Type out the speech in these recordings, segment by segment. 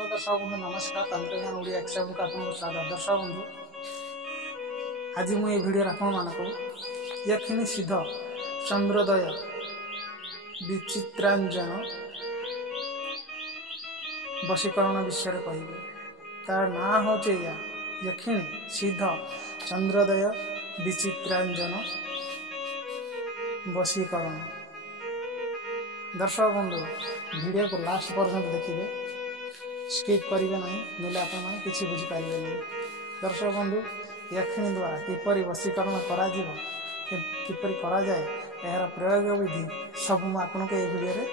Hello दर्शक बंधु नमस्कार तंत्रज्ञान ओडिया एक्सएम को आपको स्वागत। दर्शक बंधु आज मुझे भिडियो आपण मानक यखिनी सिद्ध चंद्रोदय विचित्रांजन वशीकरण विषय कह तार ना हूँ या यखिनी सिद्ध चंद्रोदय विचित्रांजन वशीकरण। दर्शक बंधु वीडियो को लास्ट पर्यंत देखिए, स्किप करेंगे ना बोले आप किसी बुझीपारे नहीं। दर्शक बंधु यखिनी द्वारा किपरि वशीकरण किपरि करा जाए यार प्रयोग विधि सब मुझे आपको ये वीडियो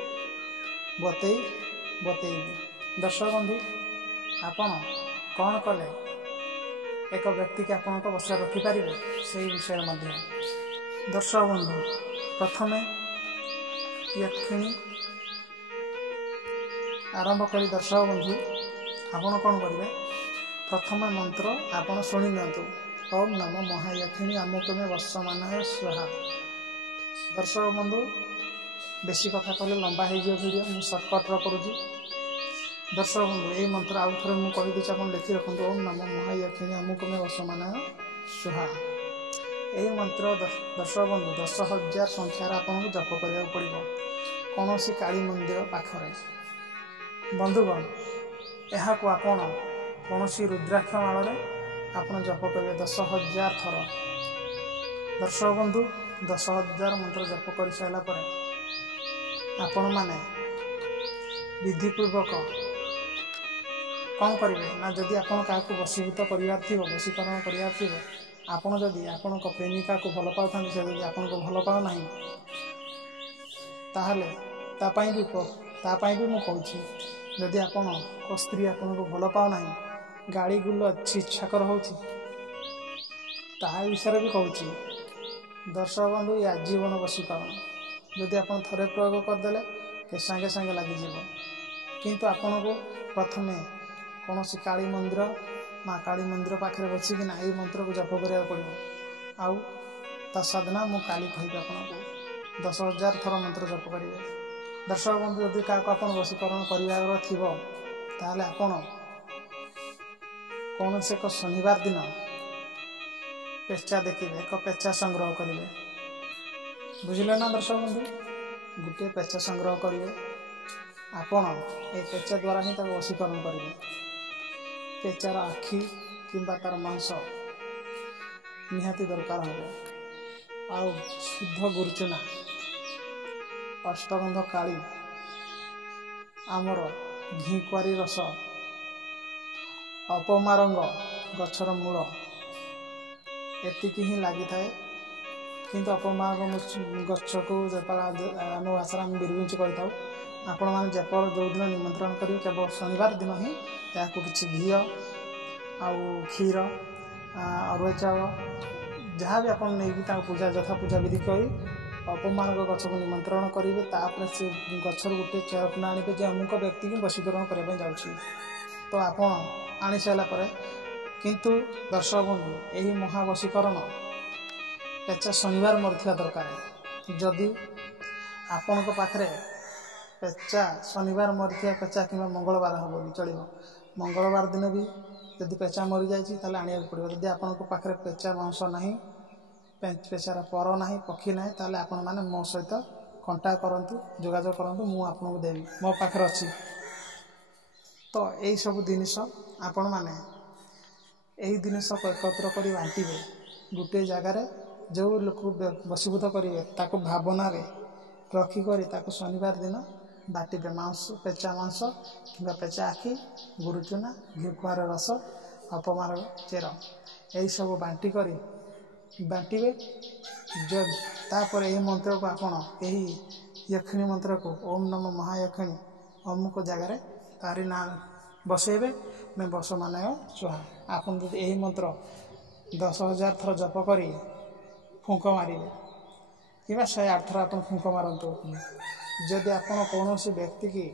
बतईबी। दर्शक बंधु आपण कौन कले एक व्यक्ति के आपण बस रखिपारे से विषय मध्य। दर्शक बंधु प्रथमे यखिनी आरंभ करी दर्शक बंधु आपण कौन करेंगे प्रथम मंत्र आपण शुणी नियंतु ओम नमो महायखिनी अमुक में वर्षमान स्वाहा। दर्शक बंधु बेसी कथा कहले लंबा हो वीडियो मुझे सर्टकट करुँगी। दर्शक बंधु यही मंत्र आउ थे मुझे कहीदी आप लिखि रखु ओम नमो महायखिनी अमुक में वर्षमान स्वाहा। यही मंत्र दर्शक बंधु 10,000 संख्यार आपको जप करा पड़ो कौन सी काली मंदिर पाखरे। बंधुगण यहाँ को आपण कौन सी रुद्राक्ष माल आप जप करेंगे 10,000 थर। दर्शक बंधु 10,000 मंत्र जप कर सारापर आपण मैंने विधिपूर्वक कौन करेंगे ना जदि आपण क्या वशीभूत करार थी वशीकरण करार थी आपण जदि आपण प्रेमिका को भल पाता से जब आपन को भल पाना ताहले तापाई भी मुझे कहूँ जदि आपण को स्त्री आपन को भल पाना गाड़ी गुल छिछाकर हो विषय भी कहूँ। दर्शक बंधु ये आजीवन वशीकरण जदि आप थे प्रयोग करदे के सांगे सांगे लगिज किंतु आपण को प्रथमे कौन सी काली मंदिर माँ काली मंदिर पाखे बसिकिना यही मंत्र को जप करा पड़ो आउ ता साधना मु काली कहि आपको 10,000 थर मंत्र जप करेंगे। दर्शक बंधु यदि क्या वशीकरण करार थी ताहले आपण कौन से एक शनिवार दिन पेचा देखिए एक पेचा संग्रह करेंगे बुझिले ना। दर्शक बंधु गोटे पेचा संग्रह करेंगे आपण ए पेचा द्वारा ही वशीकरण करेंगे। पेचार आखि किंबा तार मांस निहाती दरकार हो आउ शुद्ध गुरुचना अष्टगंध काली आमर घीकुआरी रस अपमारंग गछर मूल एतिकी ही लगी थाए किंतु अपमारंग गछ को आम भाषा आम बिरबिंच कर आपण मैंने जपर जो दिन निमंत्रण करेंगे केवल शनिवार दिन ही या किसी घी आउ क्षीर अरुआ चाउल जहाँ भी आपड़ नहीं पूजा यथा पूजा विधि कर अपमानक गछ को निमंत्रण करेंगे तापर से गचर गोटे चेयर खंड आने जे अमुक व्यक्ति को वशीकरण करने जाऊँगी तो आप आनी सारापर किंतु दर्शक बंधु यही महावशीकरण पेचा शनिवार मरथिया दरकार। जदि आपण पाखे पेचा शनिवार मरथिया पेचा कि मंगलवार हम भी चलो मंगलवार दिन भी जदि पेचा मरी जाए आने पड़ो। जदि आपण पाखे पेचा मांस ना पेचार पर ना पक्षी ना ताले आपण मैंने मो सहित कंटाक्ट करूँ जोगाजोग करूँ मुझे आपको देवी मो पाखे अच्छी। तो यही सब जिनिस आपण मैंने यही जिनिस एकत्र कर बांटे गोटे जगार जो लोक वशीभूत करेंगे ताको भावना रखिक शनिवार दिन बाटे मांस पेचा मांस कि पेचा आखि गुरुचूना घिकुआर रस अपमार चेर यही सब बांटे तापर यही मंत्र को आपण यही यखिनी मंत्र को ओम नमो महायखिनी अमुक जगार तारी ना बसैबे मैं वर्षमान स्वाहा। आपन जब यही मंत्र 10,000 थर जप कर फुंक मारे कि 108 थर आप फुंक मारतु जदि आप कौन व्यक्ति की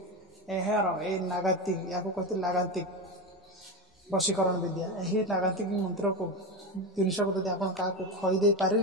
यार ये नागातिक या कहते नागातिक वशीकरण विद्या यही नागातिक मंत्र को जिनस को जब आप क्या खुईदे पारे